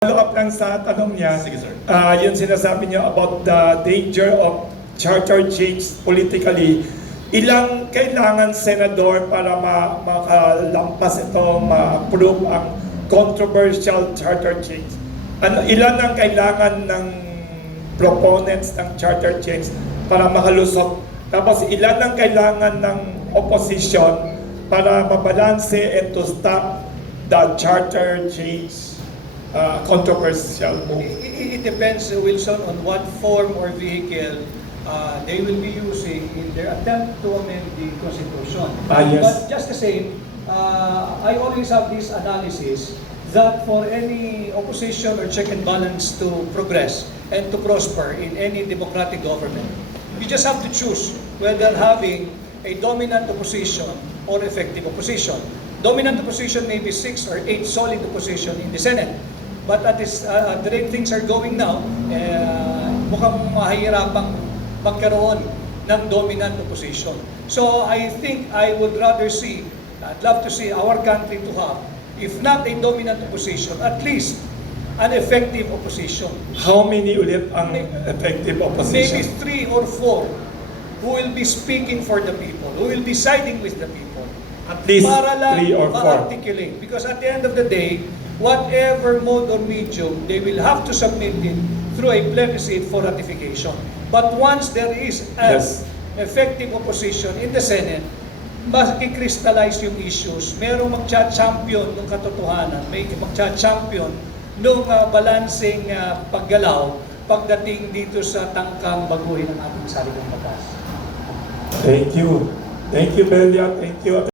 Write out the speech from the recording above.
Follow up lang sa tanong niya. Sige, sir. Yung sinasabi niya about the danger of charter change politically. Ilang kailangan senador para makalampas ito, ma-approve ang controversial charter change? Ilan ang kailangan ng proponents ng charter change para makalusot? Tapos ilan ang kailangan ng opposition para mabalanse and to stop the charter change controversial move? It depends, Wilson, on what form or vehicle they will be using in their attempt to amend the Constitution. Yes. But just the same, I always have this analysis that for any opposition or check and balance to progress and to prosper in any democratic government, you just have to choose whether having a dominant opposition or effective opposition. Dominant opposition may be 6 or 8 solid opposition in the Senate. But at the rate things are going now, mukhang mahihirapang magkaroon ng dominant opposition. So I think I would rather see, I'd love to see our country to have, if not a dominant opposition, at least an effective opposition. How many ulit ang effective opposition? Maybe 3 or 4 who will be speaking for the people, who will be siding with the people. At least Para lang 3 or 4. ma-articulate. Because at the end of the day, whatever mode or medium, they will have to submit it through a plebiscite for ratification. But once there is an effective opposition in the Senate, makikristallize yung issues, merong magcha-champion ng katotohanan, may magcha-champion ng balancing paggalaw pagdating dito sa tangkang baguhin ng ating sariling batas. Thank you. Thank you, Belia. Thank you.